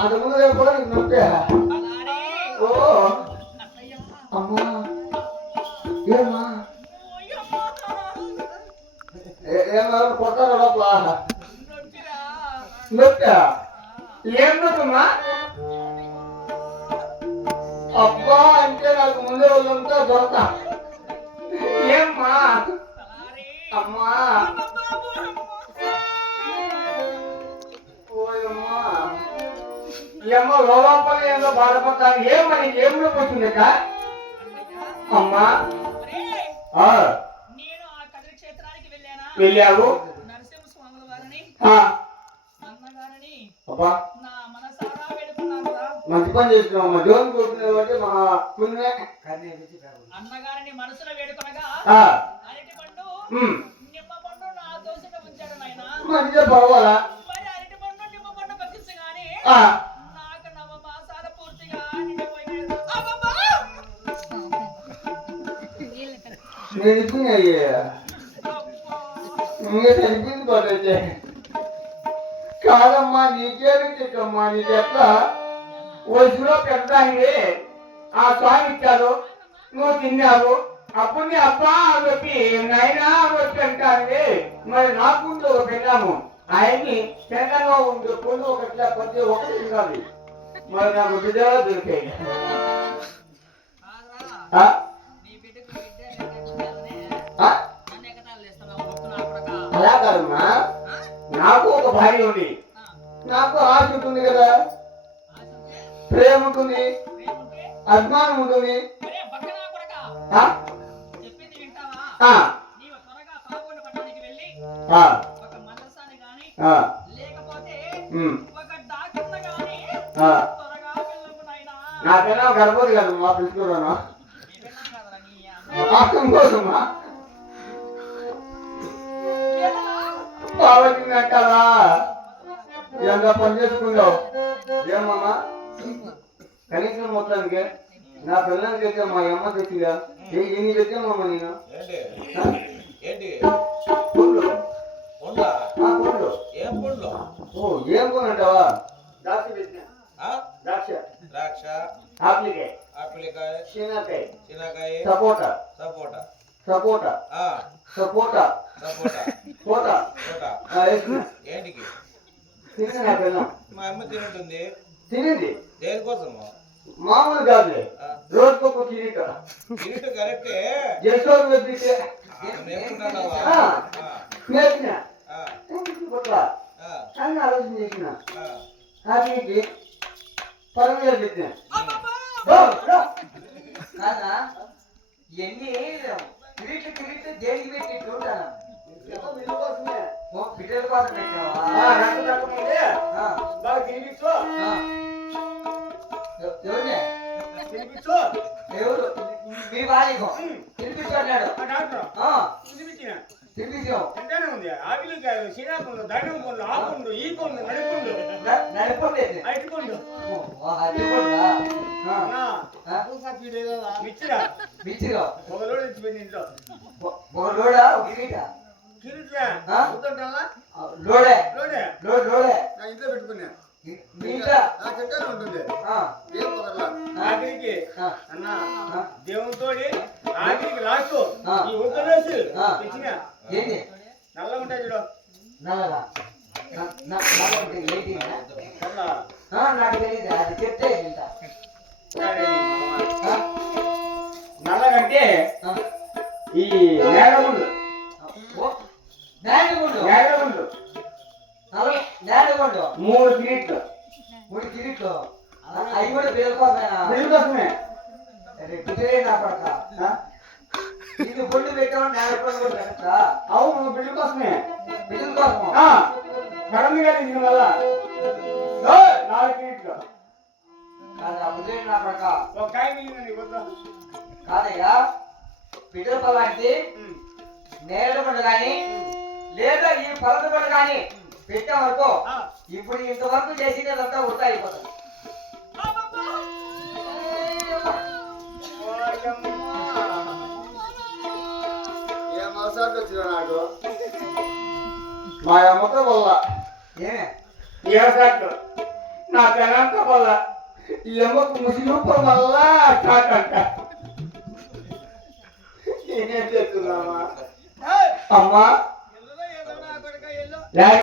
అంత ముందు కూడా నీకు నొప్పే. ఓ అమ్మా ఏమ్మా ఏమన్నా కొట్టారా లోపల నొప్పా? ఏం నొప్పమ్మా? అబ్బా అంటే నాకు ముందే వాళ్ళంతా దొరక. ఏమ్మా అమ్మా ఓయమ్మా ఏమో లోపల ఏదో బాధపడతాను. ఏమని ఏం నొప్పి వచ్చిందట అమ్మా? వెళ్ళావు మంచి పని చేస్తున్నావు. దేవుని కోరుకునే వాటి మా పుణ్యమే. అన్నగారిని మనసులో వేడుకొనగా మంచిగా పర్వాలా నాకు నవ మాసాల పూర్తిగా చనిపోయింది పడైతే కాదమ్మా. నీకేమి చెక్కమ్మా? నీకెట్లా వయసులో పెద్దాయి ఆ స్వామి ఇచ్చారు, నువ్వు తిన్నావు. అప్పుడు నీ అబ్బా చెప్పి నైనా వచ్చి అంటాను. మరి నాకుంటూ ఒక పెళ్ళాము ఆయన్ని తెలంగాణ ఉండే పొందు ఒకట్లా ప్రతి ఒకటి కాదు. మరి నాకు బిడ్డలో దొరికాయి. అలా కాదమ్మా, నాకు ఒక భార్య ఉంది, నాకు ఆశ ఉంటుంది కదా, ప్రేమ ఉంటుంది, అభిమానం ఉంటుంది. నాకైనా గర్భవతి కదమ్మా పిలుచుకోరాను ఆకం కోసమ్మా బావచ్చిందంటారా? ఎంత పని చేసుకున్నావు ఏమమ్మా? కనీసం మొత్తానికి నా పిల్లలకి తెచ్చా మా అమ్మ తెచ్చిగా ఎన్ని తెచ్చామమ్మా నేను? ఏం కొనంటావా? ద్రాక్ష, ఆపిలికాయ, శనగకాయ, సపోటా, సపోటా, సపోటా, సపోటా ఏంటికి తిని నా పిల్లం మా అమ్మ తింటుంది. తినింది దేనికోసము? మామూలు కాదులే, రోజుకొక కిరీటం. కిరీటం కరెక్టే. జస్ట్ నేర్పిన అని ఆలోచన చేసిన ఆపిలికి పరమేశ్వర పెట్టిన కాదా ఎన్ని కిరీట్లు కిరీట్లు దేనికి పెట్టి చూడాలా? బిడ్డల కోసం పెట్టావా? ఎవరు మీ వారికో తినిపించాడు. తినిపించావు ఆపిలికాయలు, శీనాకుండు, దండం కొండు, ఆకుండు, ఈ కొండు, నడిపుండు, నడిపండి అరటిపండు, మిచ్చిరా మిచ్చిగా ఒక లోడ్ ఇచ్చిపోయింది ఇంట్లో. ఒక లోడా కిరీటా కిరీటా లోడే లోడే లోడే నా ఇంట్లో పెట్టుకున్నా. మీ ఇంట్లో నా చెట్టాలు ఉంటుంది ఆఖరికి అన్న దేవునితో ఆఖరికి లాస్ట్ ఈ ఉత్తరేసి తెచ్చిన ఏంటి నల్లగా ఉంటాయి చూడు. నల్లగా నాకు తెలియదు, అది చెప్తే నల్లగంటే ఈ నేలగుండు నేలగుండు నేలగుండు 3 కిరీట్లు 3 కిరీట్లు అవి కూడా పిల్లలకోసమే నా పడక ఇది గుండు పెట్టామని నేలకొండ కూడా పెట్టా. అవును బిడ్డ కోసమే. బిడ్డల కోసం కడమి గారి దీని వల్ల 4 కిరీట్లు అప్పుడు నా పడక ఒక కాయ మిగిలింది కాదయ్యా. బిడ్డల పొలానికి నేలకొండ కానీ లేదా ఈ పలక పండు కానీ పెట్టే వరకు ఇప్పుడు ఇంతవరకు చేసినదంతా వృధా అయిపోతుంది. నాకు మా అమ్మతో వల్ల నా పెనంత వల్ల ఈ అమ్మకు ముసిరూపం వల్ల స్టార్ట్ అంట నేనేం చేస్తున్నామా అమ్మా ఎల్లురా, ఎల్లురా, కొడుకా, ఎల్లు.